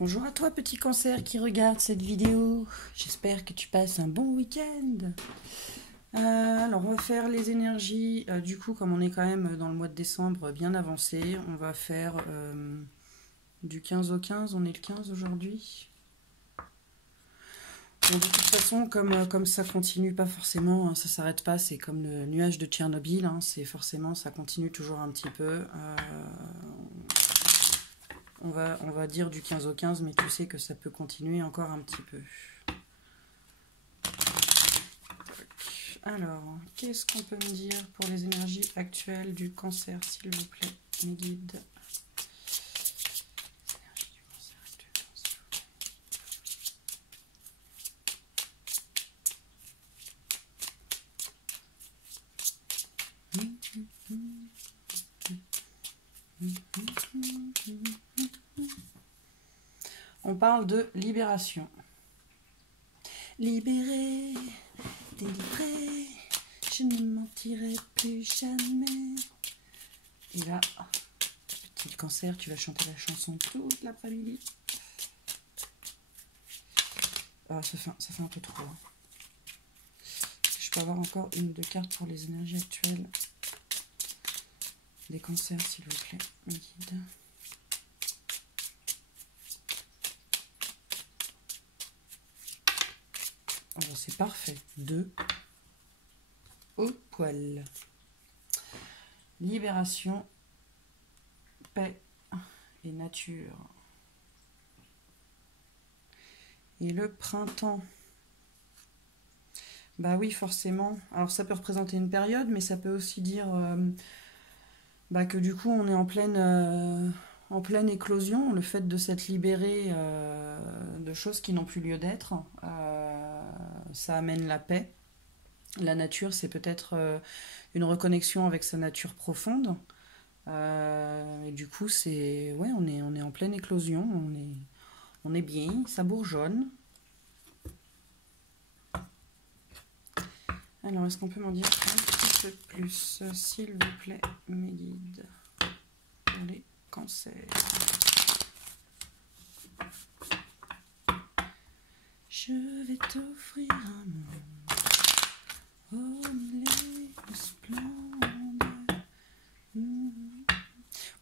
Bonjour à toi petit cancer qui regarde cette vidéo. J'espère que tu passes un bon week-end. Alors on va faire les énergies. Du coup, comme on est quand même dans le mois de décembre bien avancé, on va faire du 15 au 15. On est le 15 aujourd'hui. Bon, de toute façon, comme ça continue pas forcément, hein, ça s'arrête pas, c'est comme le nuage de Tchernobyl, hein, c'est forcément, ça continue toujours un petit peu. On va dire du 15 au 15, mais tu sais que ça peut continuer encore un petit peu. Alors, qu'est-ce qu'on peut me dire pour les énergies actuelles du cancer, s'il vous plaît, mes guides? On parle de libération. Libéré, délivré, je ne mentirai plus jamais. Et là, petit cancer, tu vas chanter la chanson toute l'après-midi. Ah, ça fait un peu trop. Hein. Je peux avoir encore une ou deux cartes pour les énergies actuelles des cancers, s'il vous plaît, mes guides. Oh, c'est parfait. 2 au poil. Libération, paix et nature. Et le printemps. Bah oui, forcément. Alors ça peut représenter une période, mais ça peut aussi dire que du coup on est en pleine éclosion. Le fait de s'être libéré de choses qui n'ont plus lieu d'être, ça amène la paix. La nature, c'est peut-être une reconnexion avec sa nature profonde. Et du coup, c'est ouais, on est en pleine éclosion. On est bien, ça bourgeonne. Alors, est-ce qu'on peut m'en dire un petit peu plus, s'il vous plaît, mes guides, pour les cancers? Je vais t'offrir un monde, oh, splendide.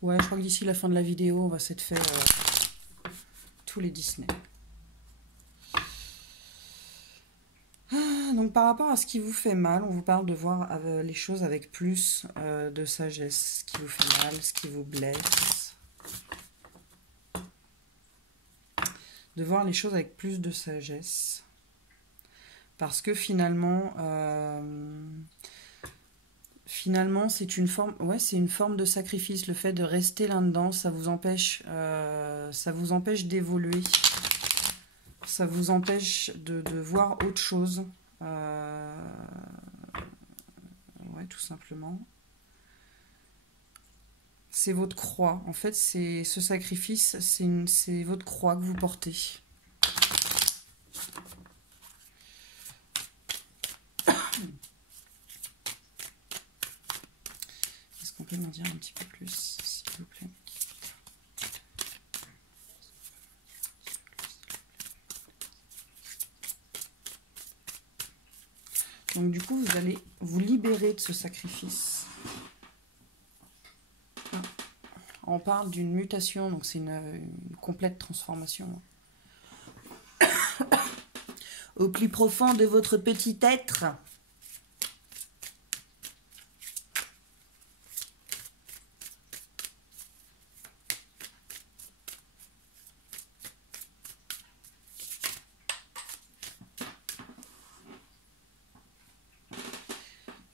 Ouais, je crois que d'ici la fin de la vidéo, on va s'être fait tous les Disney. Donc par rapport à ce qui vous fait mal, on vous parle de voir les choses avec plus de sagesse. Ce qui vous fait mal, ce qui vous blesse. De voir les choses avec plus de sagesse. Parce que finalement, c'est une forme de sacrifice. Le fait de rester là-dedans, ça vous empêche d'évoluer. Ça vous empêche de voir autre chose. Ouais, tout simplement. C'est votre croix. En fait, ce sacrifice, c'est votre croix que vous portez. Est-ce qu'on peut m'en dire un petit peu plus, s'il vous plaît? Donc du coup, vous allez vous libérer de ce sacrifice. On parle d'une mutation, donc c'est une complète transformation. Au plus profond de votre petit être.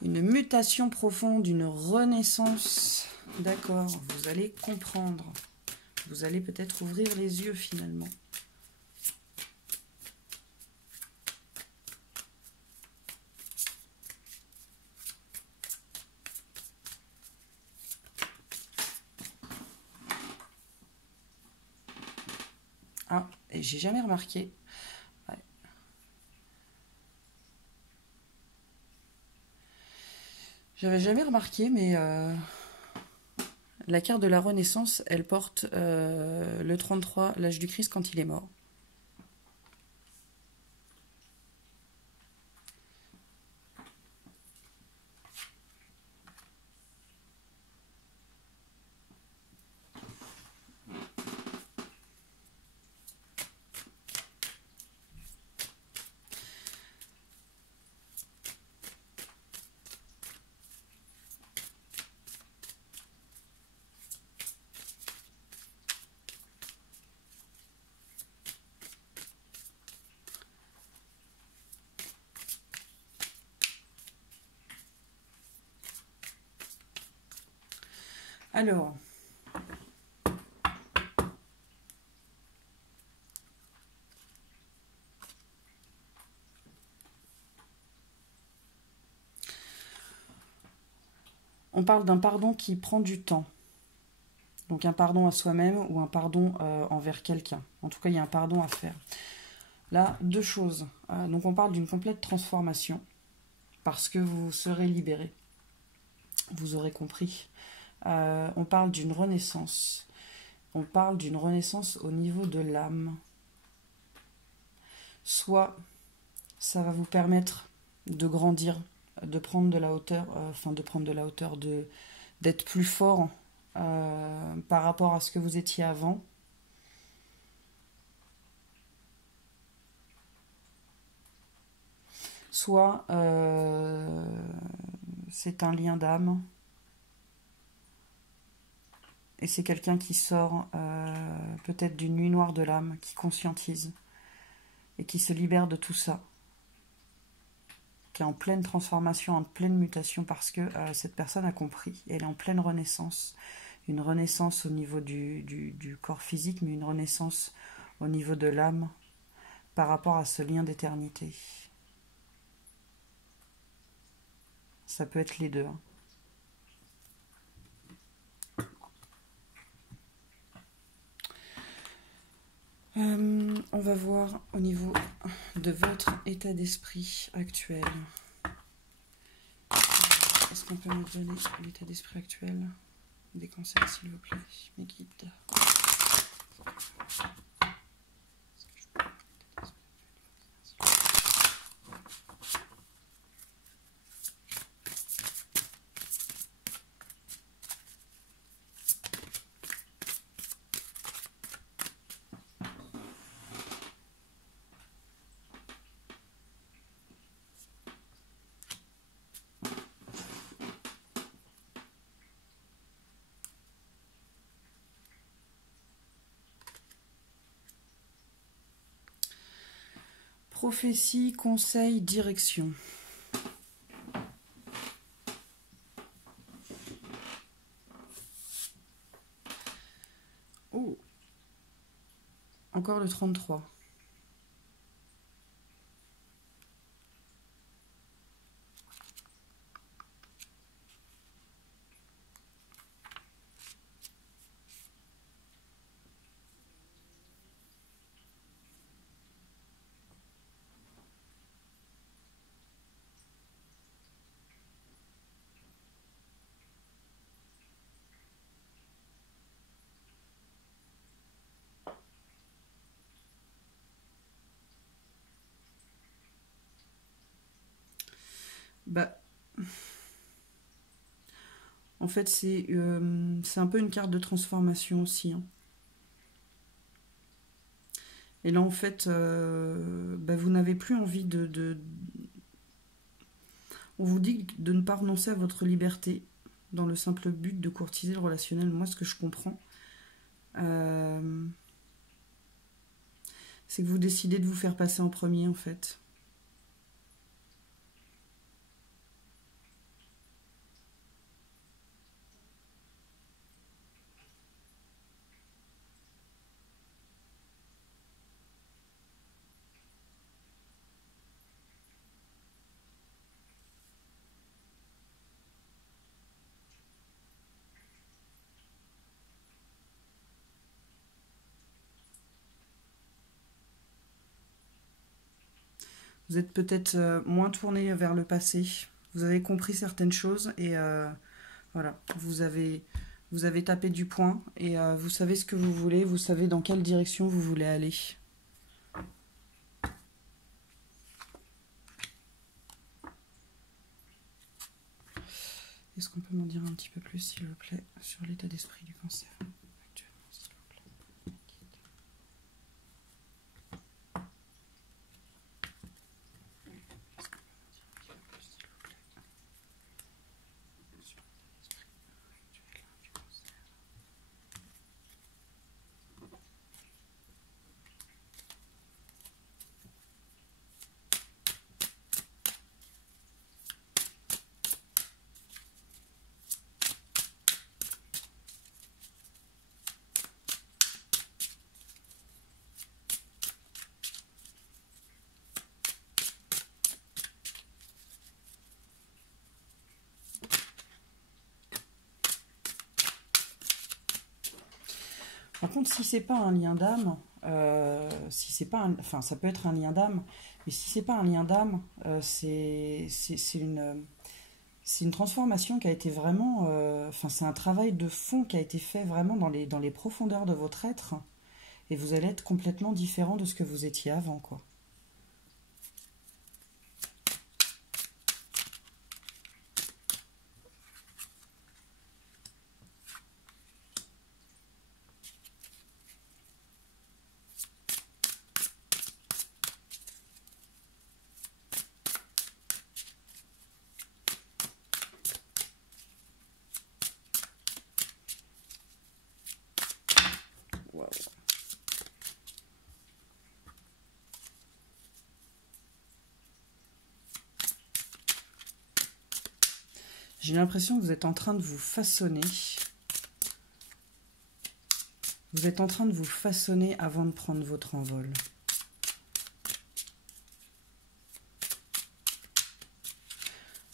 Une mutation profonde, une renaissance. D'accord, vous allez comprendre. Vous allez peut-être ouvrir les yeux finalement. Ah, et j'ai jamais remarqué. Ouais. J'avais jamais remarqué, mais La carte de la Renaissance, elle porte le 33, l'âge du Christ quand il est mort. Alors, on parle d'un pardon qui prend du temps. Donc un pardon à soi-même ou un pardon envers quelqu'un. En tout cas, il y a un pardon à faire. Là, deux choses. Donc on parle d'une complète transformation parce que vous serez libéré. Vous aurez compris. On parle d'une renaissance. On parle d'une renaissance au niveau de l'âme. Soit ça va vous permettre de grandir, de prendre de la hauteur, d'être plus fort par rapport à ce que vous étiez avant. Soit c'est un lien d'âme et c'est quelqu'un qui sort peut-être d'une nuit noire de l'âme, qui conscientise et qui se libère de tout ça, qui est en pleine transformation, en pleine mutation parce que cette personne a compris, elle est en pleine renaissance, une renaissance au niveau du corps physique, mais une renaissance au niveau de l'âme par rapport à ce lien d'éternité. Ça peut être les deux. On va voir au niveau de votre état d'esprit actuel. Est-ce qu'on peut me donner l'état d'esprit actuel des cancers, s'il vous plaît, mes guides? Prophétie, conseil, direction. Oh, encore le 33. Bah, en fait, c'est un peu une carte de transformation aussi. Hein. Et là, en fait, vous n'avez plus envie On vous dit de ne pas renoncer à votre liberté dans le simple but de courtiser le relationnel. Moi, ce que je comprends, c'est que vous décidez de vous faire passer en premier, en fait. Vous êtes peut-être moins tourné vers le passé. Vous avez compris certaines choses et voilà, vous Vous avez tapé du poing et vous savez ce que vous voulez, vous savez dans quelle direction vous voulez aller. Est-ce qu'on peut m'en dire un petit peu plus, s'il vous plaît, sur l'état d'esprit du cancer actuellement, s'il vous plaît? Est-ce qu'on peut m'en dire un petit peu plus, s'il vous plaît, sur l'état d'esprit actuel du cancer? Par contre, si c'est pas un lien d'âme, si c'est pas enfin, ça peut être un lien d'âme, mais si c'est pas un lien d'âme, c'est une transformation qui a été vraiment, enfin, c'est un travail de fond qui a été fait vraiment dans les profondeurs de votre être, et vous allez être complètement différent de ce que vous étiez avant, quoi. Waouh. J'ai l'impression que vous êtes en train de vous façonner. Vous êtes en train de vous façonner avant de prendre votre envol.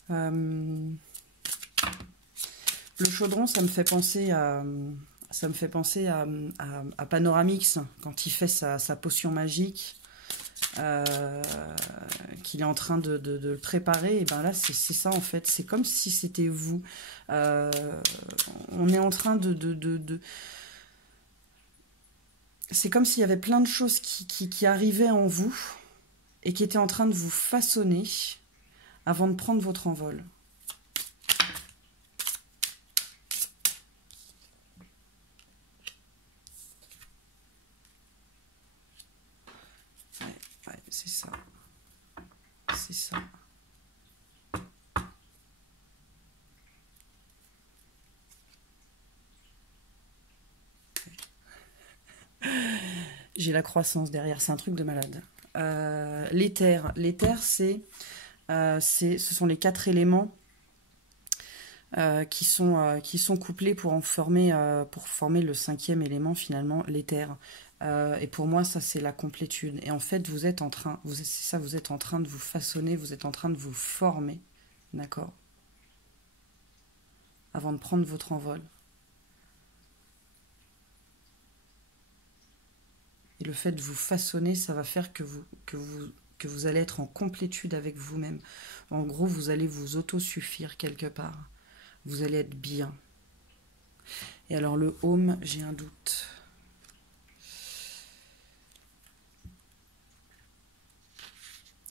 Le chaudron, ça me fait penser à Panoramix, quand il fait sa potion magique, qu'il est en train de le préparer. Et ben là, c'est ça en fait. C'est comme si c'était vous. On est en train c'est comme s'il y avait plein de choses qui arrivaient en vous et qui étaient en train de vous façonner avant de prendre votre envol. Ouais, c'est ça. C'est ça. J'ai la croissance derrière, c'est un truc de malade. L'éther, ce sont les 4 éléments qui sont couplés pour former le 5e élément finalement, l'éther. Et pour moi, ça c'est la complétude. Et en fait, vous êtes en train de vous façonner, vous êtes en train de vous former, d'accord, avant de prendre votre envol. Et le fait de vous façonner, ça va faire que vous allez être en complétude avec vous-même. En gros, vous allez vous autosuffire quelque part. Vous allez être bien. Et alors le home, j'ai un doute.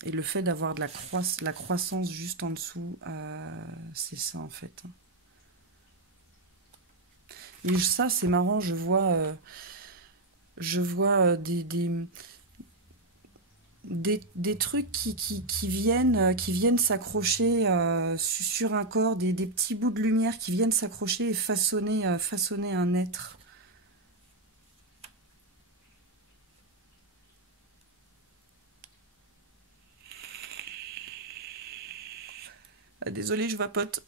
Et le fait d'avoir de la croissance juste en dessous, c'est ça en fait. Et ça, c'est marrant, je vois des trucs qui viennent s'accrocher sur un corps, des petits bouts de lumière qui viennent s'accrocher et façonner un être. Ah, désolée, je vapote.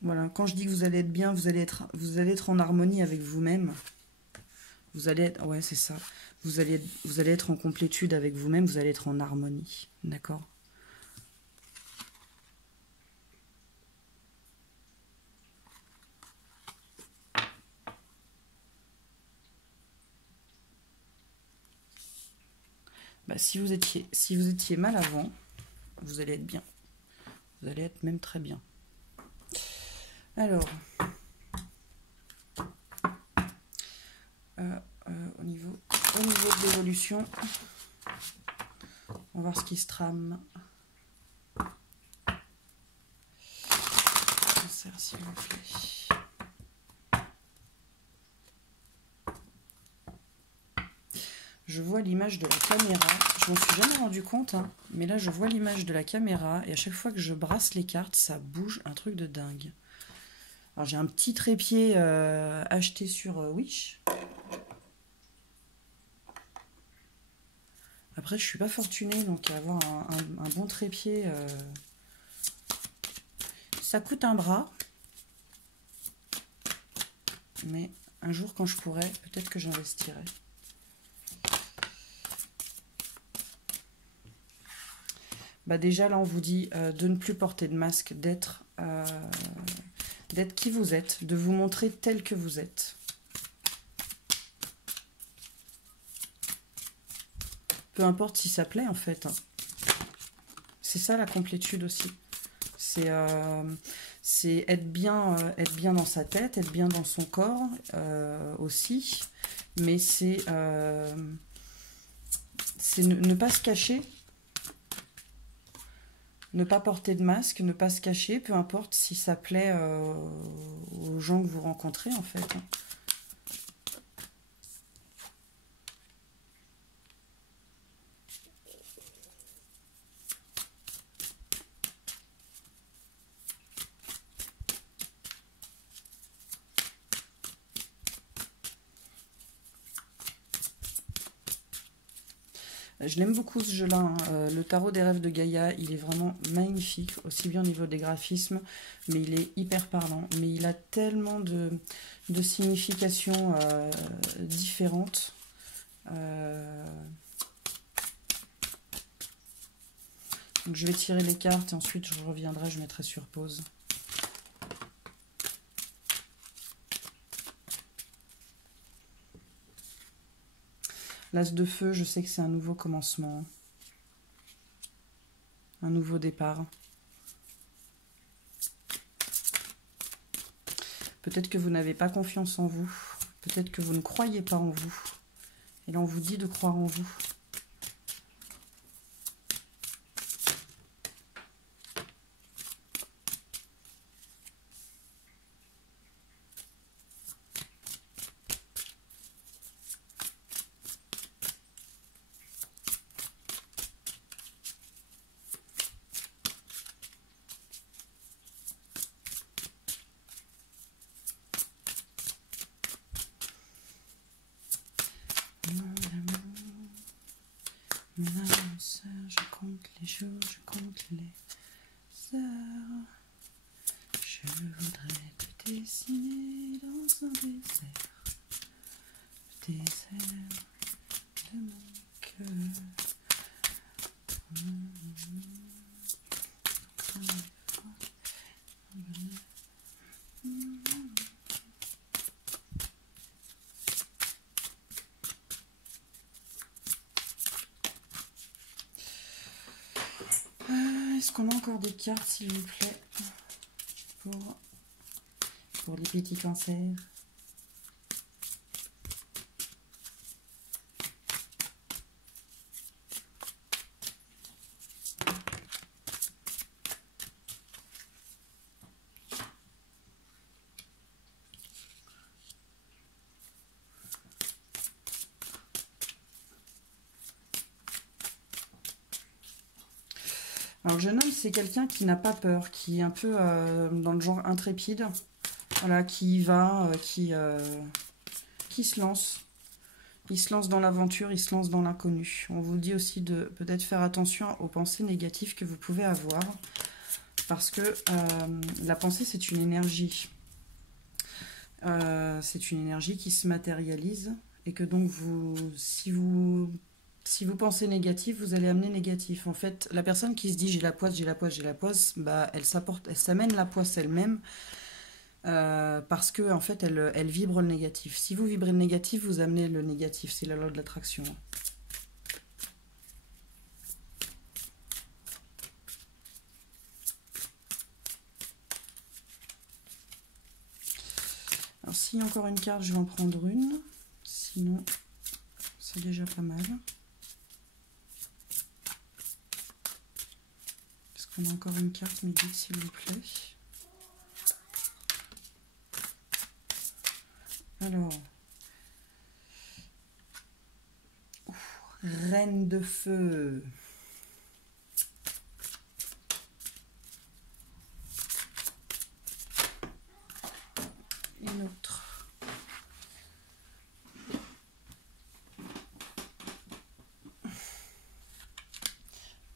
Voilà, quand je dis que vous allez être bien, vous allez être en harmonie avec vous-même. Vous allez être, ouais, c'est ça. Vous allez être en complétude avec vous-même, vous allez être en harmonie. D'accord? Bah, si vous étiez mal avant, vous allez être bien. Vous allez être même très bien. Alors, au niveau de l'évolution, on va voir ce qui se trame. Cancer, s'il vous plaît. Je vois l'image de la caméra. Je m'en suis jamais rendu compte, hein, mais là je vois l'image de la caméra et à chaque fois que je brasse les cartes, ça bouge un truc de dingue. Alors j'ai un petit trépied acheté sur Wish. Après je suis pas fortunée, donc avoir un bon trépied, ça coûte un bras. Mais un jour quand je pourrai, peut-être que j'investirai. Bah déjà là on vous dit de ne plus porter de masque, d'être qui vous êtes, de vous montrer tel que vous êtes. Peu importe si ça plaît en fait. Hein. C'est ça la complétude aussi. C'est être bien dans sa tête, être bien dans son corps aussi. Mais c'est ne pas se cacher. Ne pas porter de masque, ne pas se cacher, peu importe si ça plaît aux gens que vous rencontrez en fait. Je l'aime beaucoup ce jeu-là. Hein. Le tarot des rêves de Gaïa, il est vraiment magnifique, aussi bien au niveau des graphismes, mais il est hyper parlant. Mais il a tellement de significations différentes. Donc je vais tirer les cartes et ensuite je reviendrai, je mettrai sur pause. L'As de feu, je sais que c'est un nouveau commencement. Un nouveau départ. Peut-être que vous n'avez pas confiance en vous. Peut-être que vous ne croyez pas en vous. Et là, on vous dit de croire en vous. Je compte les jours, je compte les heures. Je voudrais te dessiner dans un désert de mon cœur. Est-ce qu'on a encore des cartes, s'il vous plaît, pour les petits cancers? Alors, le jeune homme, c'est quelqu'un qui n'a pas peur, qui est un peu dans le genre intrépide, voilà, qui y va, qui se lance. Il se lance dans l'aventure, il se lance dans l'inconnu. On vous dit aussi de peut-être faire attention aux pensées négatives que vous pouvez avoir, parce que la pensée, c'est une énergie. C'est une énergie qui se matérialise Et que donc, si vous pensez négatif, vous allez amener négatif. En fait, la personne qui se dit j'ai la poisse, j'ai la poisse, j'ai la poisse, bah, elle s'amène la poisse elle-même parce que en fait, elle vibre le négatif. Si vous vibrez le négatif, vous amenez le négatif. C'est la loi de l'attraction. Alors, s'il y a encore une carte, je vais en prendre une. Sinon, c'est déjà pas mal. Est-ce qu'on a encore une carte, me dites s'il vous plaît. Alors, Reine de feu. Une autre.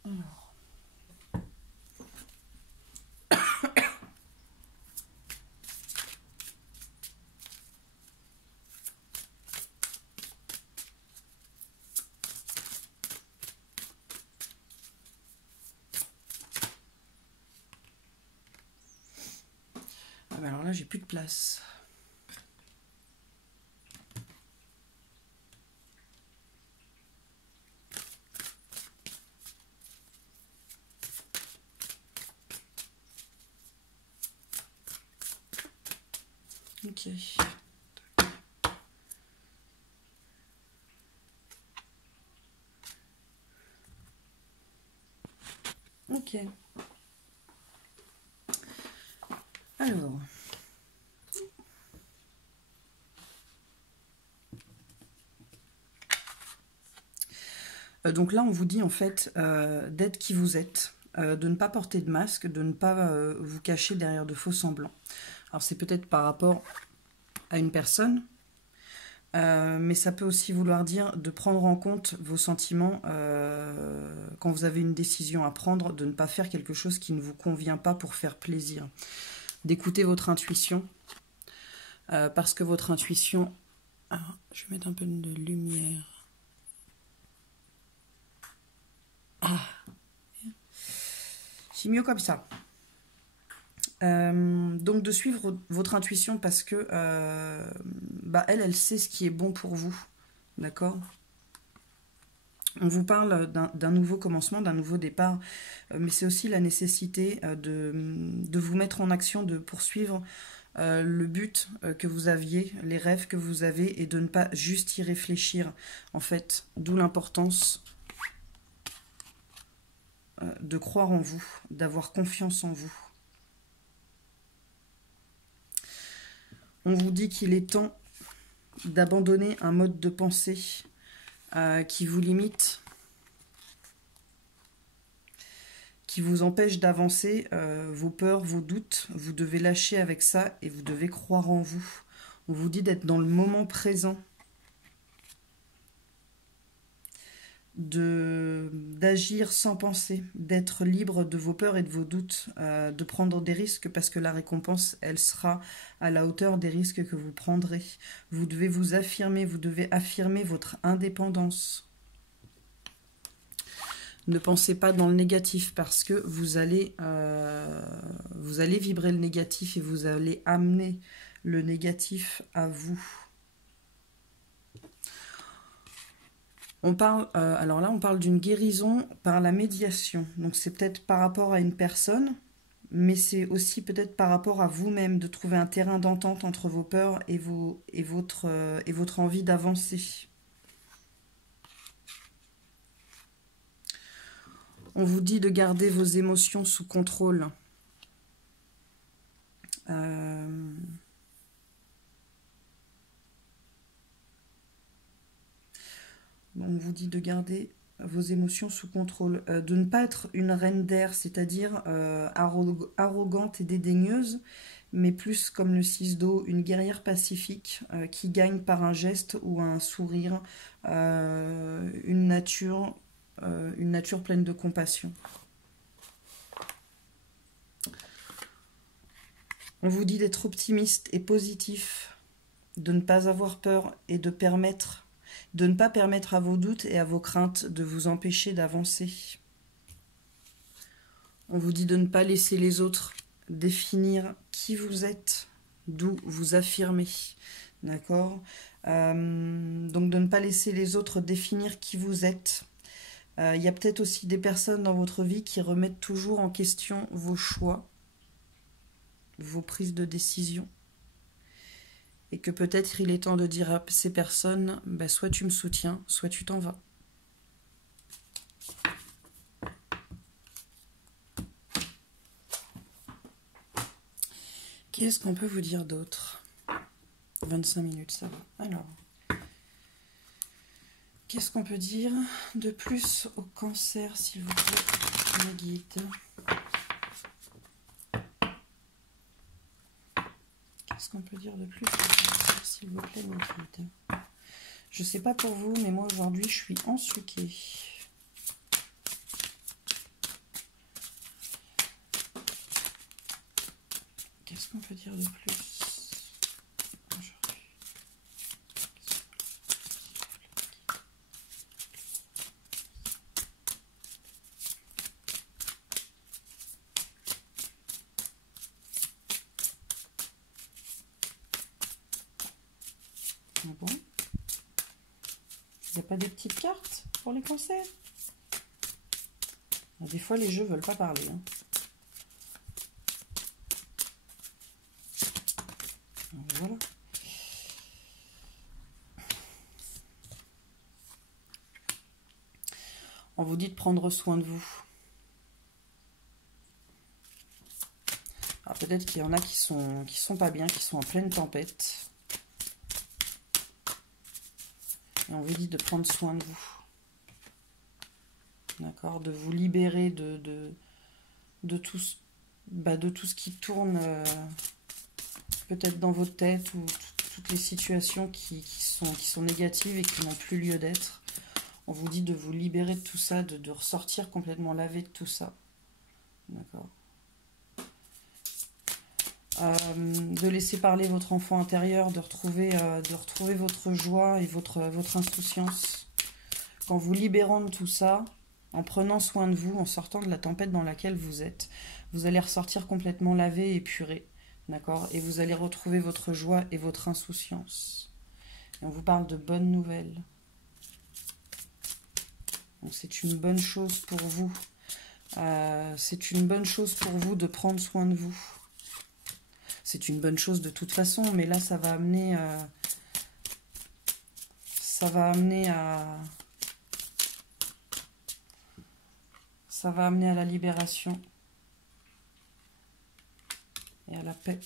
Alors. Ah bah alors là, j'ai plus de place. Ok. Ok. Alors. Donc là, on vous dit en fait d'être qui vous êtes, de ne pas porter de masque, de ne pas vous cacher derrière de faux semblants. Alors c'est peut-être par rapport à une personne, mais ça peut aussi vouloir dire de prendre en compte vos sentiments quand vous avez une décision à prendre, de ne pas faire quelque chose qui ne vous convient pas pour faire plaisir. D'écouter votre intuition, parce que votre intuition... Alors, je vais mettre un peu de lumière. Ah, c'est mieux comme ça. Donc de suivre votre intuition parce que bah elle sait ce qui est bon pour vous. D'accord? On vous parle d'un nouveau commencement, d'un nouveau départ, mais c'est aussi la nécessité de vous mettre en action, de poursuivre le but que vous aviez, les rêves que vous avez, et de ne pas juste y réfléchir, en fait. D'où l'importance de croire en vous, d'avoir confiance en vous. On vous dit qu'il est temps d'abandonner un mode de pensée qui vous limite, qui vous empêche d'avancer, vos peurs, vos doutes. Vous devez lâcher avec ça et vous devez croire en vous. On vous dit d'être dans le moment présent, d'agir sans penser, d'être libre de vos peurs et de vos doutes, de prendre des risques parce que la récompense, elle sera à la hauteur des risques que vous prendrez. Vous devez vous affirmer, vous devez affirmer votre indépendance. Ne pensez pas dans le négatif parce que vous allez vibrer le négatif et vous allez amener le négatif à vous. On parle, alors là, on parle d'une guérison par la médiation. Donc c'est peut-être par rapport à une personne, mais c'est aussi peut-être par rapport à vous-même, de trouver un terrain d'entente entre vos peurs et votre envie d'avancer. On vous dit de garder vos émotions sous contrôle. On vous dit de garder vos émotions sous contrôle, de ne pas être une reine d'air, c'est-à-dire arrogante et dédaigneuse, mais plus comme le 6 d'eau, une guerrière pacifique qui gagne par un geste ou un sourire, une nature pleine de compassion. On vous dit d'être optimiste et positif, de ne pas avoir peur et de ne pas permettre à vos doutes et à vos craintes de vous empêcher d'avancer. On vous dit de ne pas laisser les autres définir qui vous êtes, d'où vous affirmez. D'accord? Donc de ne pas laisser les autres définir qui vous êtes. Il y a peut-être aussi des personnes dans votre vie qui remettent toujours en question vos choix, vos prises de décision. Et que peut-être il est temps de dire à ces personnes, bah, soit tu me soutiens, soit tu t'en vas. Qu'est-ce qu'on peut vous dire d'autre? 25 minutes, ça va. Alors, qu'est-ce qu'on peut dire de plus au cancer, s'il vous plaît, mes guides? Qu'est-ce qu'on peut dire de plus au cancer, s'il vous plaît, mes guides? Je sais pas pour vous, mais moi aujourd'hui, je suis ensuquée. Qu'est-ce qu'on peut dire de plus aujourd'hui? Ah bon? Il n'y a pas des petites cartes pour les cancers? Des fois, les jeux veulent pas parler. Hein. Voilà. On vous dit de prendre soin de vous. Alors peut-être qu'il y en a qui sont pas bien, qui sont en pleine tempête. Et on vous dit de prendre soin de vous. D'accord? De vous libérer de tout ce qui tourne peut-être dans votre tête ou toutes les situations qui sont négatives et qui n'ont plus lieu d'être. On vous dit de vous libérer de tout ça, de ressortir complètement lavé de tout ça. D'accord? De laisser parler votre enfant intérieur, de retrouver votre joie et votre insouciance. Qu'en vous libérant de tout ça, en prenant soin de vous, en sortant de la tempête dans laquelle vous êtes, vous allez ressortir complètement lavé et épuré. D'accord? Et vous allez retrouver votre joie et votre insouciance. Et on vous parle de bonnes nouvelles. Donc c'est une bonne chose pour vous. C'est une bonne chose pour vous de prendre soin de vous. C'est une bonne chose de toute façon, mais là ça va amener à la libération et à la paix.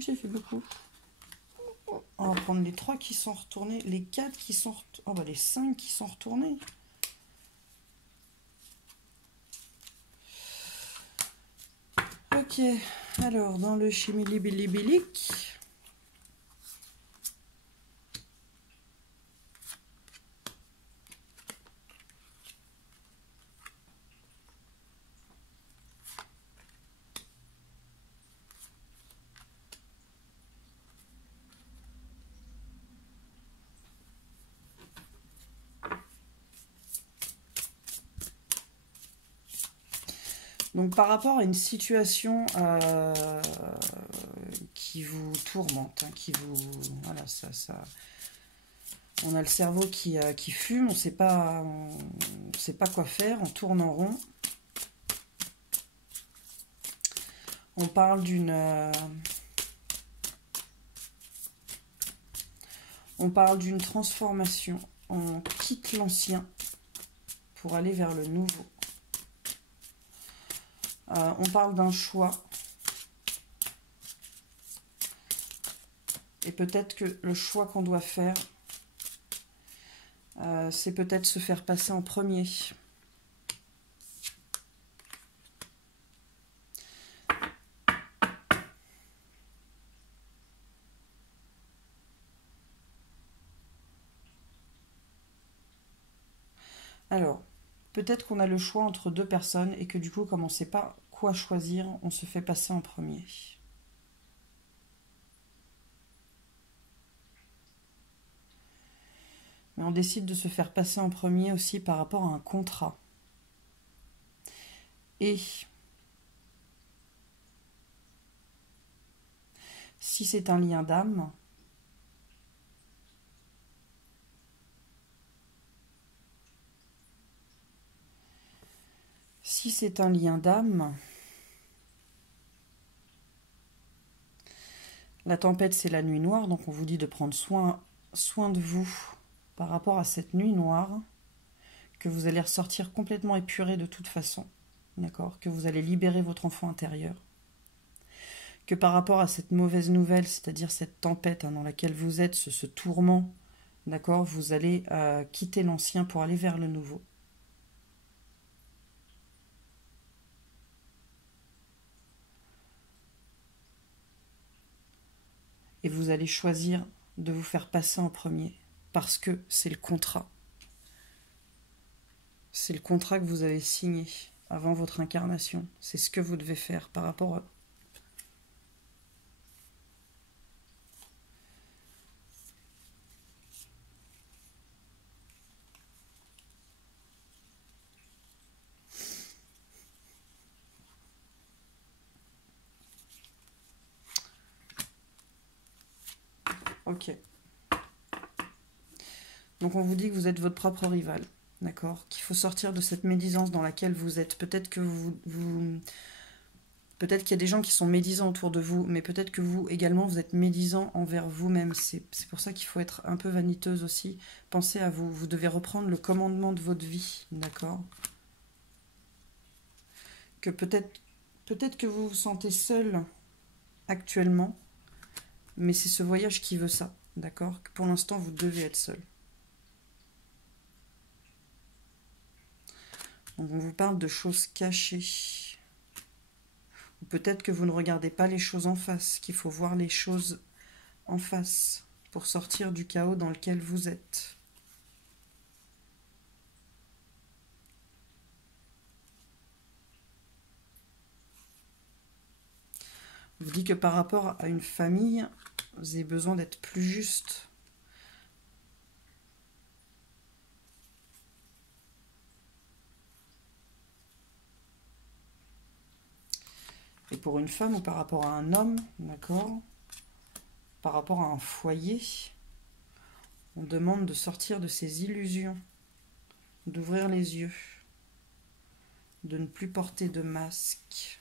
J'ai fait beaucoup. On va prendre les 3 qui sont retournés, les 4 qui sont retournés. Oh bah les 5 qui sont retournés. Ok, alors dans le chimilibilibilique. Donc par rapport à une situation qui vous tourmente, hein, qui vous... Voilà, ça... On a le cerveau qui fume, on ne sait pas quoi faire, on tourne en rond. On parle d'une... on parle d'une transformation. On quitte l'ancien pour aller vers le nouveau. On parle d'un choix. Et peut-être que le choix qu'on doit faire, c'est peut-être se faire passer en premier. Alors, peut-être qu'on a le choix entre deux personnes et que du coup, comme on ne sait pas quoi choisir, on se fait passer en premier. Mais on décide de se faire passer en premier aussi par rapport à un contrat. Et si c'est un lien d'âme, la tempête c'est la nuit noire, donc on vous dit de prendre soin de vous par rapport à cette nuit noire, que vous allez ressortir complètement épuré de toute façon, d'accord, que vous allez libérer votre enfant intérieur, que par rapport à cette mauvaise nouvelle, c'est-à-dire cette tempête dans laquelle vous êtes, ce tourment, d'accord, vous allez quitter l'ancien pour aller vers le nouveau. Et vous allez choisir de vous faire passer en premier, parce que c'est le contrat. C'est le contrat que vous avez signé avant votre incarnation. C'est ce que vous devez faire par rapport à... Ok. Donc on vous dit que vous êtes votre propre rival, d'accord? Qu'il faut sortir de cette médisance dans laquelle vous êtes. Peut-être que peut-être qu'il y a des gens qui sont médisants autour de vous, mais peut-être que vous également vous êtes médisant envers vous-même. C'est pour ça qu'il faut être un peu vaniteuse aussi. Pensez à vous. Vous devez reprendre le commandement de votre vie, d'accord? Que peut-être que vous vous sentez seul actuellement, mais c'est ce voyage qui veut ça, d'accord? Que pour l'instant vous devez être seul. Donc on vous parle de choses cachées. Ou peut-être que vous ne regardez pas les choses en face, qu'il faut voir les choses en face pour sortir du chaos dans lequel vous êtes. On vous dit que par rapport à une famille, vous avez besoin d'être plus juste. Et pour une femme ou par rapport à un homme, d'accord, par rapport à un foyer, on demande de sortir de ses illusions, d'ouvrir les yeux, de ne plus porter de masque.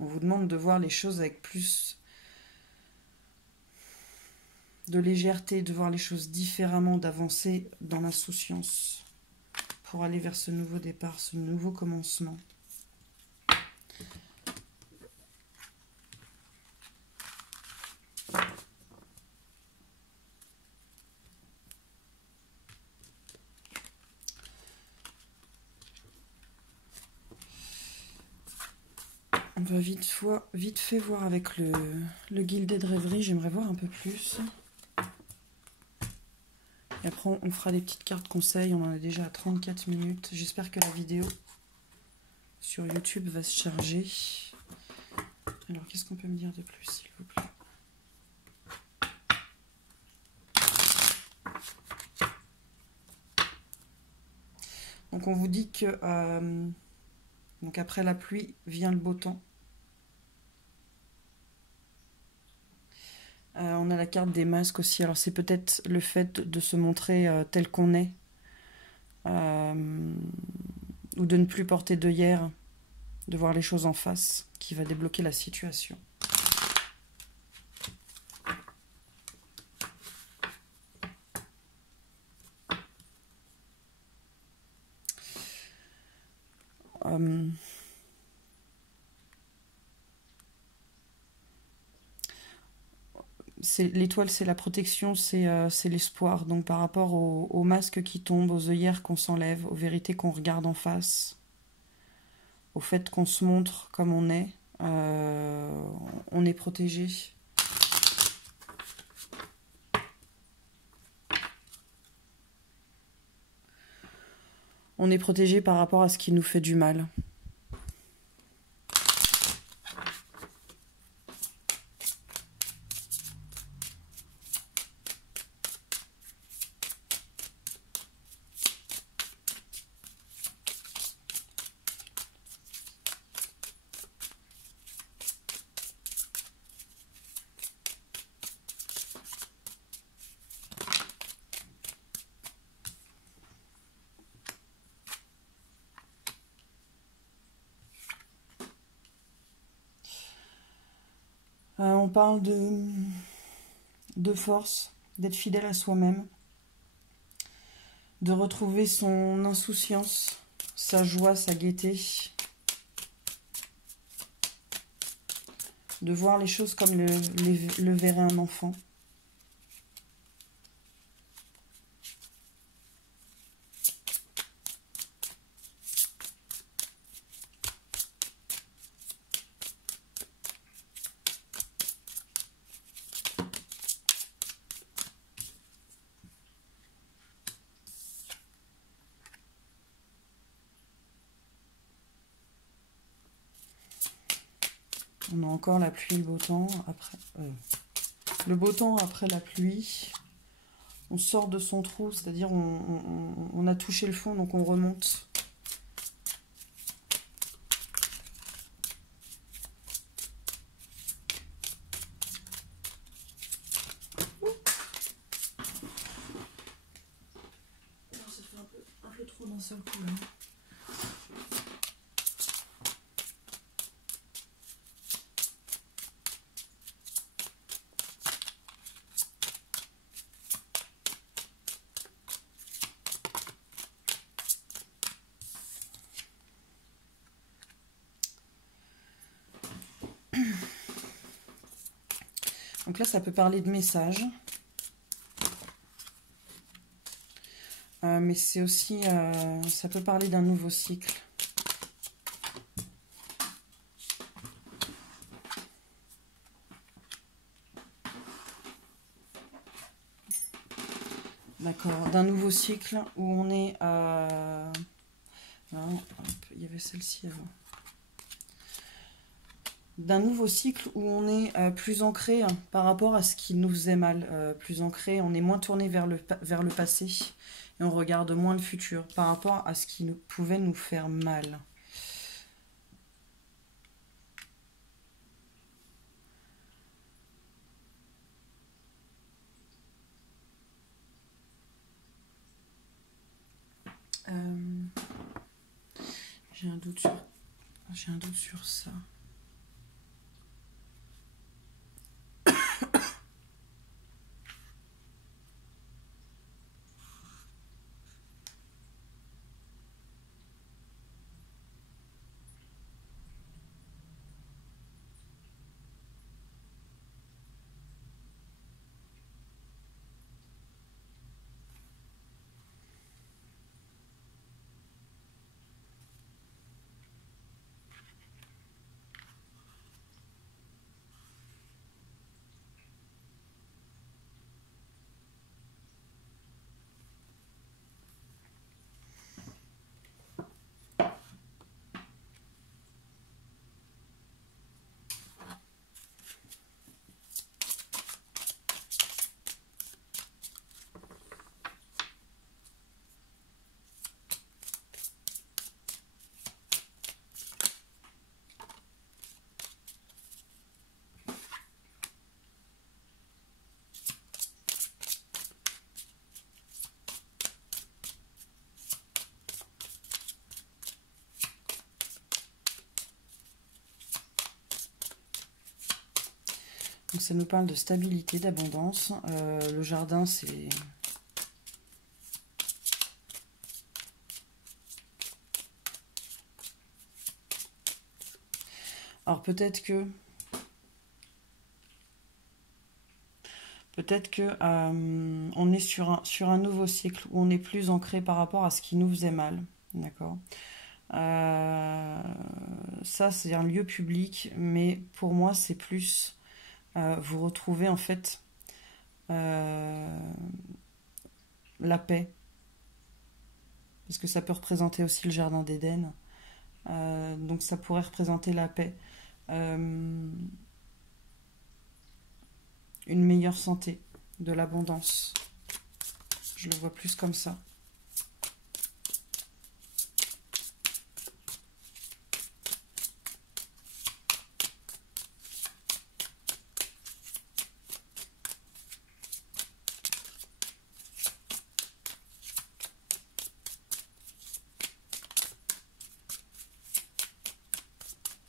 On vous demande de voir les choses avec plus de légèreté, de voir les choses différemment, d'avancer dans l'insouciance pour aller vers ce nouveau départ, ce nouveau commencement. On va vite fait voir avec le guildé de rêverie, j'aimerais voir un peu plus. Et après, on fera des petites cartes conseils, on en est déjà à 34 minutes. J'espère que la vidéo sur YouTube va se charger. Alors, qu'est-ce qu'on peut me dire de plus, s'il vous plaît? Donc, on vous dit que donc après la pluie vient le beau temps. On a la carte des masques aussi. Alors, c'est peut-être le fait de se montrer tel qu'on est. Ou de ne plus porter d'œillères, de voir les choses en face, qui va débloquer la situation. l'étoile, c'est la protection, c'est l'espoir. Donc par rapport aux masques qui tombent, aux œillères qu'on s'enlève, aux vérités qu'on regarde en face, au fait qu'on se montre comme on est protégé. On est protégé par rapport à ce qui nous fait du mal. On parle de force, d'être fidèle à soi-même, de retrouver son insouciance, sa joie, sa gaieté, de voir les choses comme le verrait un enfant. On a encore la pluie et le beau temps après. Le beau temps après la pluie. On sort de son trou, c'est-à-dire on a touché le fond, donc on remonte. Ça fait un peu trop d'un seul coup là. Donc là, ça peut parler de messages. Mais c'est aussi, ça peut parler d'un nouveau cycle. D'accord, d'un nouveau cycle où on est... non, hop, il y avait celle-ci avant. D'un nouveau cycle où on est plus ancré par rapport à ce qui nous faisait mal. Plus ancré, on est moins tourné vers le passé et on regarde moins le futur par rapport à ce qui pouvait nous faire mal. J'ai un doute sur ça. Donc ça nous parle de stabilité, d'abondance. Le jardin, c'est... Alors peut-être que... Peut-être que on est sur un nouveau cycle où on est plus ancré par rapport à ce qui nous faisait mal. D'accord? Ça, c'est un lieu public, mais pour moi, c'est plus vous retrouver en fait la paix, parce que ça peut représenter aussi le jardin d'Éden. Donc ça pourrait représenter la paix, une meilleure santé, de l'abondance. Je le vois plus comme ça.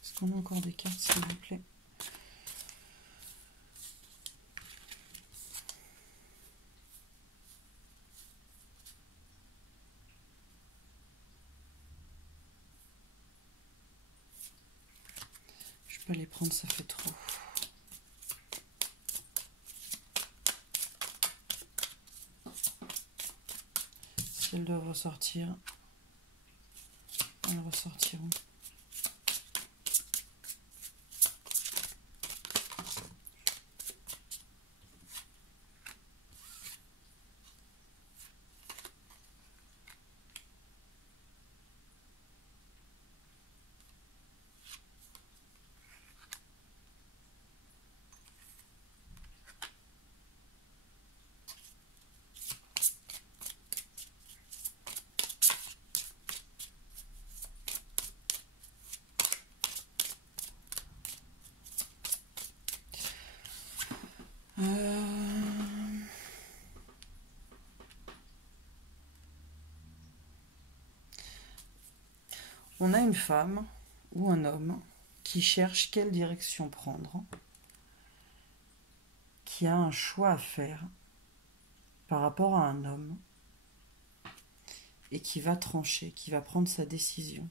Est-ce qu'on a encore des cartes, s'il vous plaît? Je peux les prendre, ça fait trop. Si elles doivent ressortir, elles ressortiront. On a une femme ou un homme qui cherche quelle direction prendre, qui a un choix à faire par rapport à un homme et qui va trancher, qui va prendre sa décision.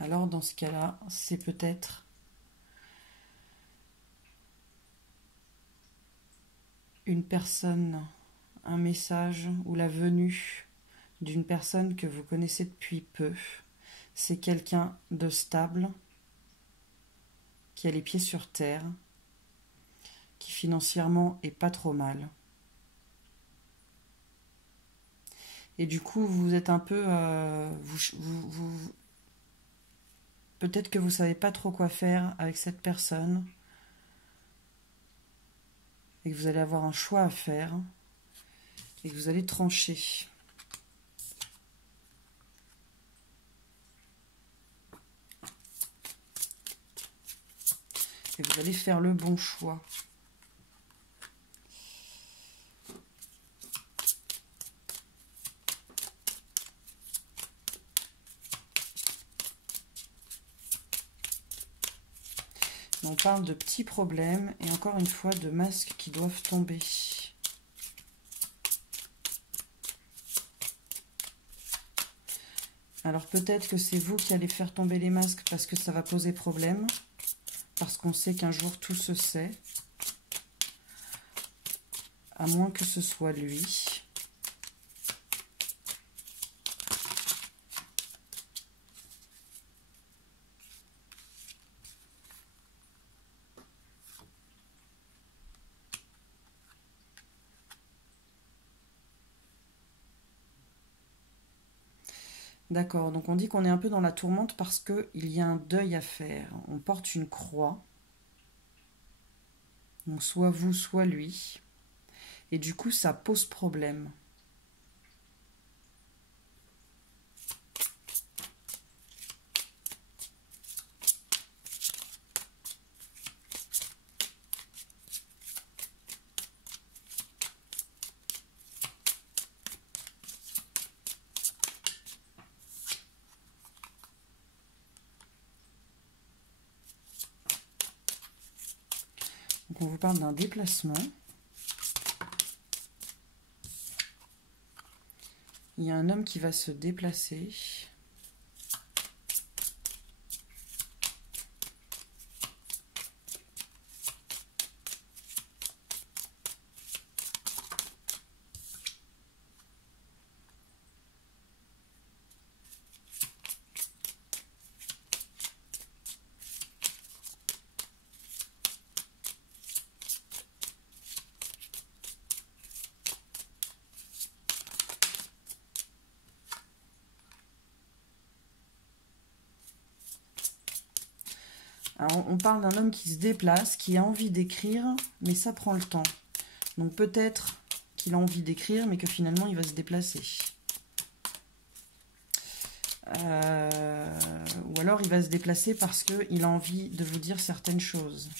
Alors dans ce cas-là, c'est peut-être une personne, un message ou la venue d'une personne que vous connaissez depuis peu. C'est quelqu'un de stable, qui a les pieds sur terre, qui financièrement est pas trop mal. Et du coup, vous êtes un peu... peut-être que vous savez pas trop quoi faire avec cette personne et que vous allez avoir un choix à faire et que vous allez trancher. Et vous allez faire le bon choix. On parle de petits problèmes et encore une fois de masques qui doivent tomber. Alors peut-être que c'est vous qui allez faire tomber les masques parce que ça va poser problème, parce qu'on sait qu'un jour tout se sait, à moins que ce soit lui. D'accord, donc on dit qu'on est un peu dans la tourmente parce qu'il y a un deuil à faire. On porte une croix. Donc soit vous, soit lui. Et du coup, ça pose problème. Donc on vous parle d'un déplacement. Il y a un homme qui va se déplacer. Alors, on parle d'un homme qui se déplace, qui a envie d'écrire, mais ça prend le temps. Donc peut-être qu'il a envie d'écrire, mais que finalement il va se déplacer. Ou alors il va se déplacer parce qu'il a envie de vous dire certaines choses.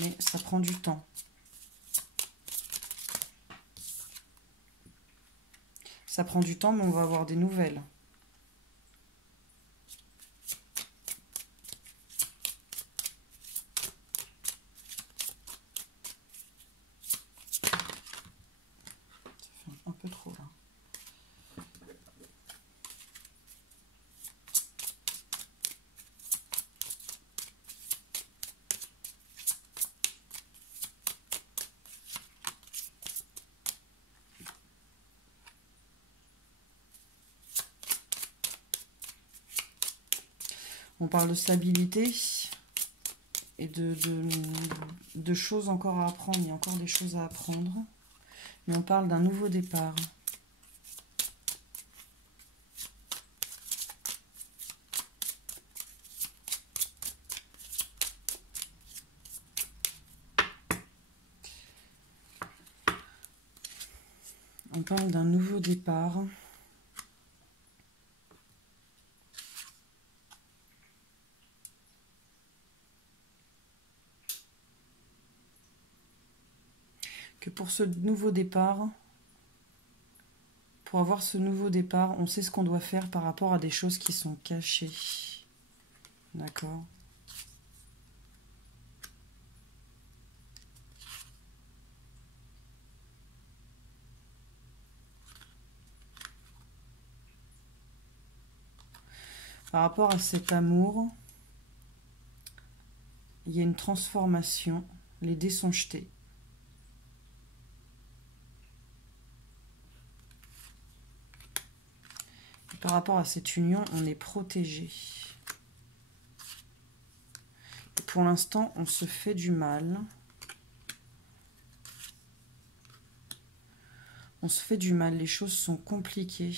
Mais ça prend du temps. Ça prend du temps, mais on va avoir des nouvelles. Un peu trop là. On parle de stabilité et de choses encore à apprendre. Il y a encore des choses à apprendre. Mais on parle d'un nouveau départ. On parle d'un nouveau départ. Que pour ce nouveau départ, pour avoir ce nouveau départ, on sait ce qu'on doit faire par rapport à des choses qui sont cachées. D'accord ? Par rapport à cet amour, il y a une transformation. Les dés sont jetés. Et par rapport à cette union, on est protégé. Et pour l'instant, on se fait du mal. On se fait du mal. Les choses sont compliquées.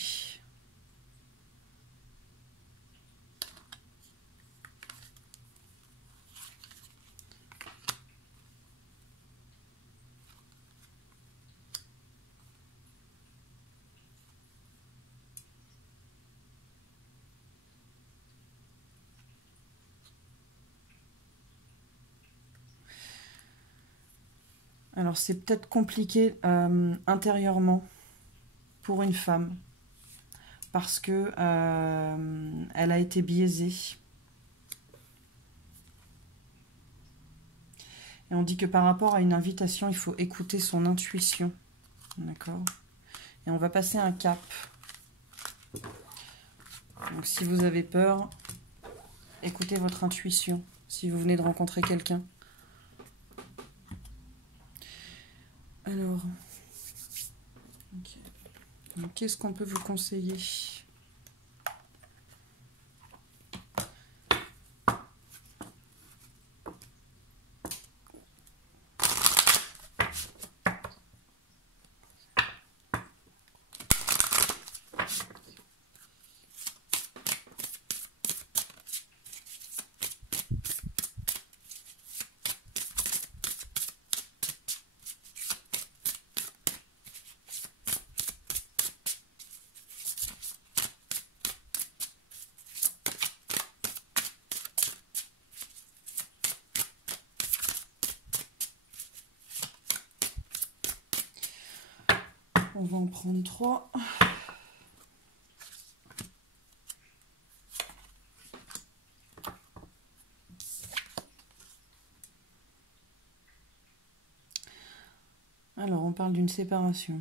Alors c'est peut-être compliqué intérieurement pour une femme parce que elle a été biaisée. Et on dit que par rapport à une invitation, il faut écouter son intuition. D'accord ? Et on va passer un cap. Donc si vous avez peur, écoutez votre intuition si vous venez de rencontrer quelqu'un. Alors, qu'est-ce qu'on peut vous conseiller ? On va en prendre 3. Alors, on parle d'une séparation.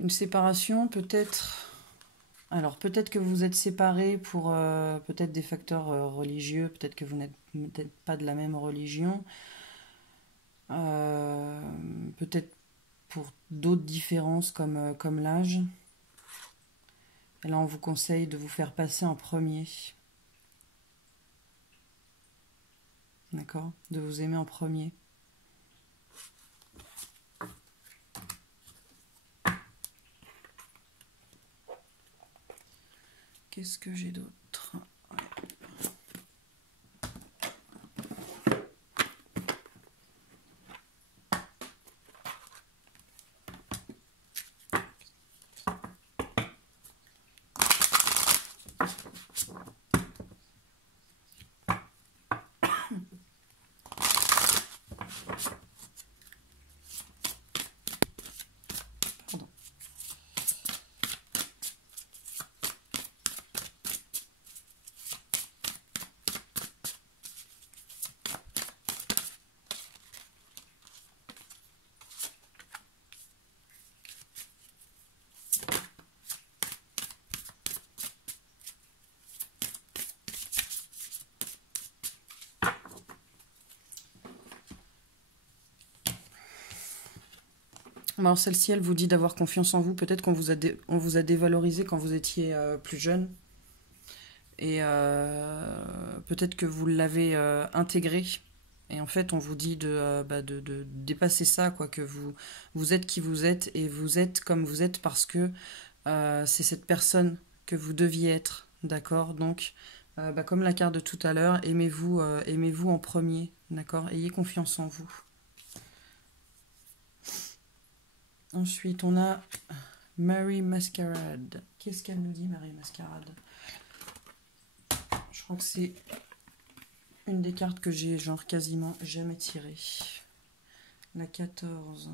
Une séparation peut-être... Alors peut-être que vous êtes séparés pour peut-être des facteurs religieux, peut-être que vous n'êtes peut-être pas de la même religion, euh, peut-être pour d'autres différences comme l'âge. Et là on vous conseille de vous faire passer en premier, d'accord? De vous aimer en premier. Qu'est-ce que j'ai d'autre? Pardon. Alors celle-ci, elle vous dit d'avoir confiance en vous. Peut-être qu'on on vous a dévalorisé quand vous étiez plus jeune. Et peut-être que vous l'avez intégré. Et en fait, on vous dit de dépasser ça, quoi, que vous êtes qui vous êtes et vous êtes comme vous êtes parce que c'est cette personne que vous deviez être, d'accord? Donc, comme la carte de tout à l'heure, aimez-vous en premier, d'accord? Ayez confiance en vous. Ensuite, on a Mary Masquerade. Qu'est-ce qu'elle nous dit, Mary Masquerade? Je crois que c'est une des cartes que j'ai genre quasiment jamais tirée. La 14.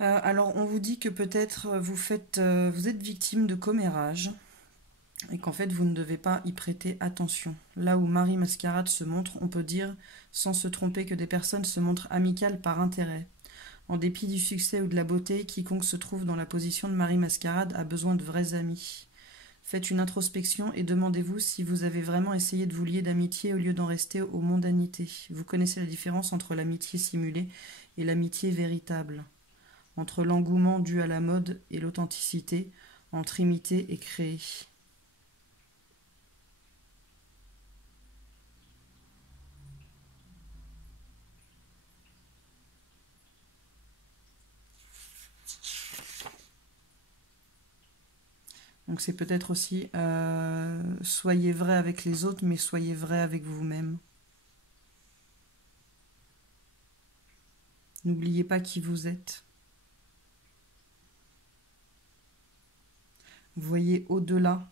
Alors, on vous dit que peut-être vous êtes victime de commérage et qu'en fait, vous ne devez pas y prêter attention. Là où Marie Mascarade se montre, on peut dire, sans se tromper, que des personnes se montrent amicales par intérêt. En dépit du succès ou de la beauté, quiconque se trouve dans la position de Marie Mascarade a besoin de vrais amis. Faites une introspection et demandez-vous si vous avez vraiment essayé de vous lier d'amitié au lieu d'en rester aux mondanités. Vous connaissez la différence entre l'amitié simulée et l'amitié véritable, entre l'engouement dû à la mode et l'authenticité, entre imiter et créer. Donc c'est peut-être aussi soyez vrai avec les autres, mais soyez vrai avec vous-même. N'oubliez pas qui vous êtes. Voyez au-delà,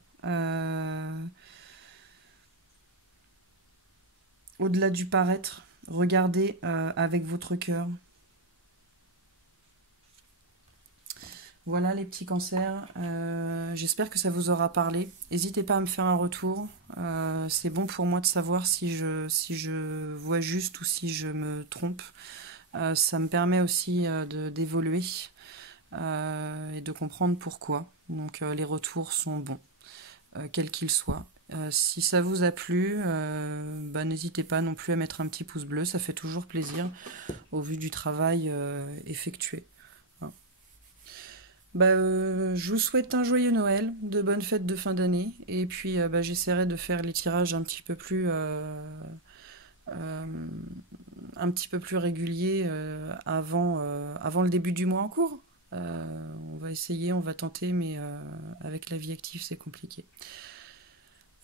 au-delà du paraître. Regardez avec votre cœur. Voilà les petits cancers. J'espère que ça vous aura parlé. N'hésitez pas à me faire un retour. C'est bon pour moi de savoir si je vois juste ou si je me trompe. Ça me permet aussi d'évoluer et de comprendre pourquoi. Donc les retours sont bons, quels qu'ils soient. Si ça vous a plu, n'hésitez pas non plus à mettre un petit pouce bleu, ça fait toujours plaisir au vu du travail effectué. Je vous souhaite un joyeux Noël, de bonnes fêtes de fin d'année, et puis j'essaierai de faire les tirages un petit peu plus réguliers avant le début du mois en cours. On va essayer, on va tenter, mais avec la vie active c'est compliqué.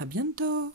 À bientôt!